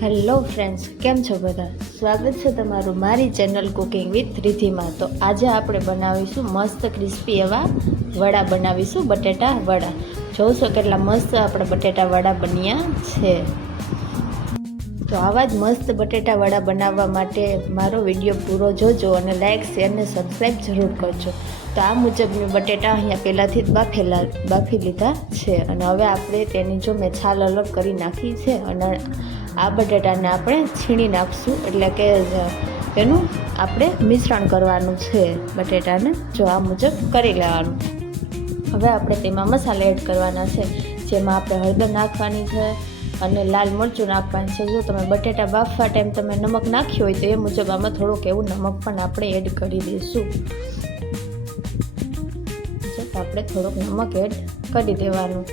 Hello friends, કેમ છો બધા? સ્વાગત છે તમારું મારી ચેનલ કુકિંગ વિથ રિધિમાં. તો આજે આપણે બનાવીશું મસ્ત ક્રિસ્પી એવા વડા બનાવીશું, બટેટા વડા. જોશો કેટલા મસ્ત આપણા બટેટા વડા બન્યા છે. તો આવા જ મસ્ત બટેટા વડા બનાવવા માટે મારો વિડીયો પૂરો જોજો અને લાઇક, શેર અને સબસ્ક્રાઈબ જરૂર કરજો. તો આ મુજબ મેં બટેટા અહીંયા પહેલાંથી જ બાફી લીધા છે અને હવે આપણે તેની જો મેં છાલ અલગ કરી નાખી છે અને આ બટેટાને આપણે છીણી નાખીશું, એટલે કે એનું આપણે મિશ્રણ કરવાનું છે. બટેટાને જો આ મુજબ કરી લેવાનું. હવે આપણે તેમાં મસાલા એડ કરવાના છે, જેમાં આપણે હળદર નાખવાની છે અને લાલ મરચું નાખવાનું છે. જો તમે બટેટા બાફવા ટાઈમ તમે નમક નાખ્યું હોય તો એ મુજબ આમાં થોડુંક એવું નમક પણ આપણે એડ કરી દઈશું. આપણે થોડુંક નમક એડ કરી દેવાનું.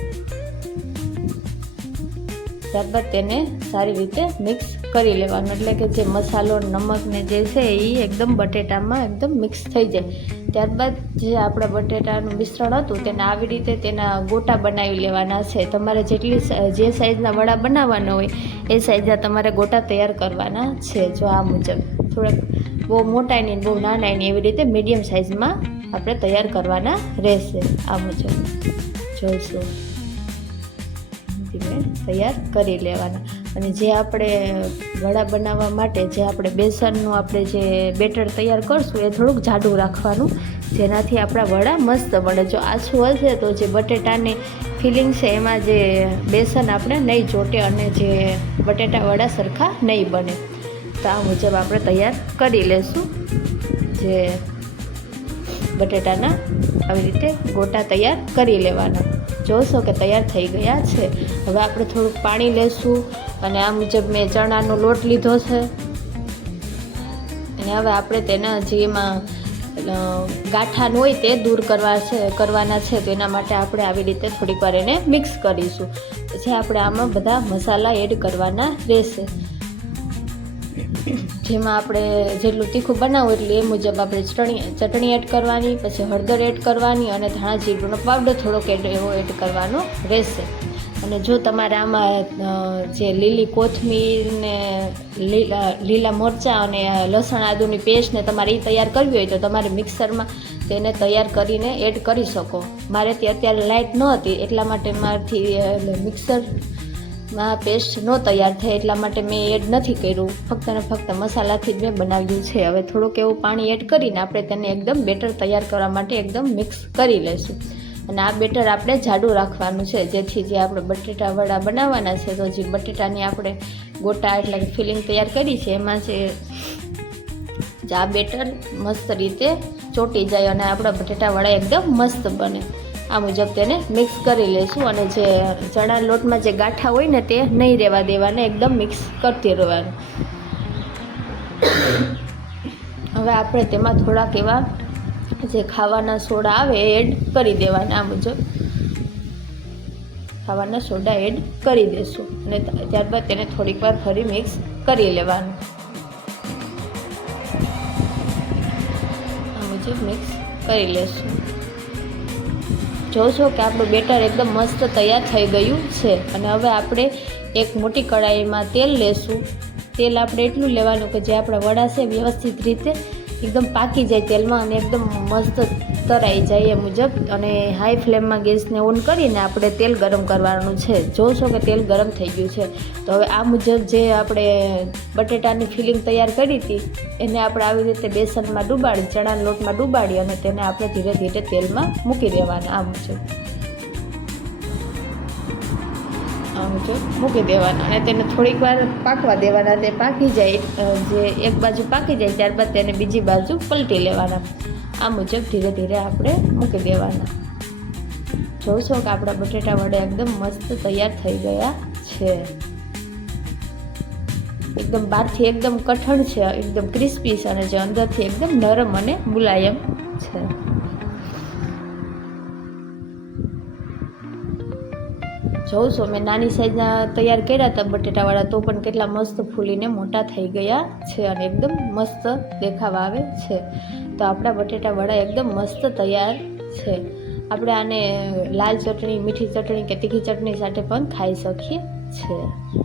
ત્યારબાદ તેને સારી રીતે મિક્સ કરી લેવાનું, એટલે કે જે મસાલો નમક ને જે છે એ એકદમ બટેટામાં એકદમ મિક્સ થઈ જાય. ત્યારબાદ જે આપણા બટેટાનું મિશ્રણ હતું તેને આવી રીતે તેના ગોટા બનાવી લેવાના છે. તમારે જે સાઈઝના વડા બનાવવાના હોય એ સાઈઝના તમારે ગોટા તૈયાર કરવાના છે. જો આ મુજબ થોડાક બહુ મોટા નહીં બહુ નાના નહીં, એવી રીતે મીડિયમ સાઈઝમાં આપણે તૈયાર કરવાના રહેશે. આ મુજબ જોઈશું તૈયાર કરી લેવાના. અને જે આપણે વડા બનાવવા માટે જે આપણે બેસનનું આપણે જે બેટર તૈયાર કરશું એ થોડુંક જાડું રાખવાનું, જેનાથી આપણા વડા મસ્ત બને. જો આછું હશે તો જે બટેટાની ફિલિંગ છે એમાં જે બેસન આપણે નહીં ચોટે અને જે બટેટા વડા સરખા નહીં બને. તો આ મુજબ આપણે તૈયાર કરી લેશું. જે બટેટાના આવી રીતે ગોટા તૈયાર કરી લેવાના. જોશો કે તૈયાર થઈ ગયા છે. હવે આપણે થોડુંક પાણી લેશું અને આ મુજબ મેં ચણાનો લોટ લીધો છે અને હવે આપણે તેના જેમાં ગાંઠાનું હોય તે દૂર કરવાના છે. તો એના માટે આપણે આવી રીતે થોડીક વાર એને મિક્સ કરીશું. પછી આપણે આમાં બધા મસાલા એડ કરવાના રહેશે, જેમાં આપણે જેટલું તીખું બનાવવું એટલે એ મુજબ આપણે ચટણી એડ કરવાની, પછી હળદર એડ કરવાની અને ધાણા જીરુંનો પાવડર થોડોક એડ કરવાનો રહેશે. અને જો તમારે આમાં જે લીલી કોથમીર ને લીલા મરચાં અને લસણ આદુની પેસ્ટ ને તમારે એ તૈયાર કરવી હોય તો તમારે મિક્સરમાં તેને તૈયાર કરીને એડ કરી શકો. મારે અત્યારે લાઇટ ન હતી એટલા માટે મારાથી મિક્સરમાં પેસ્ટ ન તૈયાર થાય એટલા માટે મેં એડ નથી કર્યું. ફક્ત ને ફક્ત મસાલાથી જ મેં બનાવ્યું છે. હવે થોડુંક એવું પાણી એડ કરીને આપણે તેને એકદમ બેટર તૈયાર કરવા માટે એકદમ મિક્સ કરી લઈશું. અને આ બેટર આપણે જાડું રાખવાનું છે, જેથી જે આપણે બટેટા વડા બનાવવાના છે તો જે બટેટાની આપણે ગોટા એટલે કે ફિલિંગ તૈયાર કરી છે એમાં જે આ બેટર મસ્ત રીતે ચોંટી જાય અને આપણા બટેટા વડા એકદમ મસ્ત બને. આ મુજબ તેને મિક્સ કરી લઈશું અને જે ચણા લોટમાં જે ગાંઠા હોય ને તે નહીં રહેવા દેવાના, એકદમ મિક્સ કરતી રહેવાનું. હવે આપણે તેમાં થોડાક એવા જે ખાવાના સોડા આવે એ એડ કરી દેવાના. આ મુજબ ખાવાના સોડા એડ કરી દઈશું અને ત્યારબાદ તેને થોડીક વાર ફરી મિક્સ કરી લેવાનું. આ મુજબ મિક્સ કરી લેશું. જોશો કે આપણું બેટર એકદમ મસ્ત તૈયાર થઈ ગયું છે. અને હવે આપણે એક મોટી કઢાઈમાં તેલ લેશું. તેલ આપણે એટલું લેવાનું કે જે આપણા વડા છે વ્યવસ્થિત રીતે એકદમ પાકી જાય તેલમાં અને એકદમ મસ્ત તરાઈ જાય એ મુજબ. અને હાઈ ફ્લેમમાં ગેસને ઓન કરીને આપણે તેલ ગરમ કરવાનું છે. જોશો કે તેલ ગરમ થઈ ગયું છે. તો હવે આ મુજબ જે આપણે બટેટાની ફિલિંગ તૈયાર કરી હતી એને આપણે આવી રીતે બેસનમાં ડૂબાડી, ચણાના લોટમાં ડૂબાડી અને તેને આપણે ધીરે ધીરે તેલમાં મૂકી દેવાના. આ મુજબ મૂકી દેવાના અને તેને થોડીક વાર પાકવા દેવાના. તે પાકી જાય, જે એક બાજુ પાકી જાય ત્યારબાદ તેને બીજી બાજુ પલટી લેવાના. આ મુજબ ધીરે ધીરે આપણે મૂકી દેવાના. જોશો કે આપણા બટેટા વડા એકદમ મસ્ત તૈયાર થઈ ગયા છે. એકદમ બહારથી એકદમ કઠણ છે, એકદમ ક્રિસ્પી છે અને જે અંદરથી એકદમ નરમ અને મુલાયમ છે. જોઉં છો મેં નાની સાઈઝના તૈયાર કર્યા હતા બટેટાવાળા, તો પણ કેટલા મસ્ત ફૂલીને મોટા થઈ ગયા છે અને એકદમ મસ્ત દેખાવ આવે છે. તો આપણા બટેટાવાળા એકદમ મસ્ત તૈયાર છે. આપણે આને લાલ ચટણી, મીઠી ચટણી કે તીખી ચટણી સાથે પણ ખાઈ શકીએ છીએ.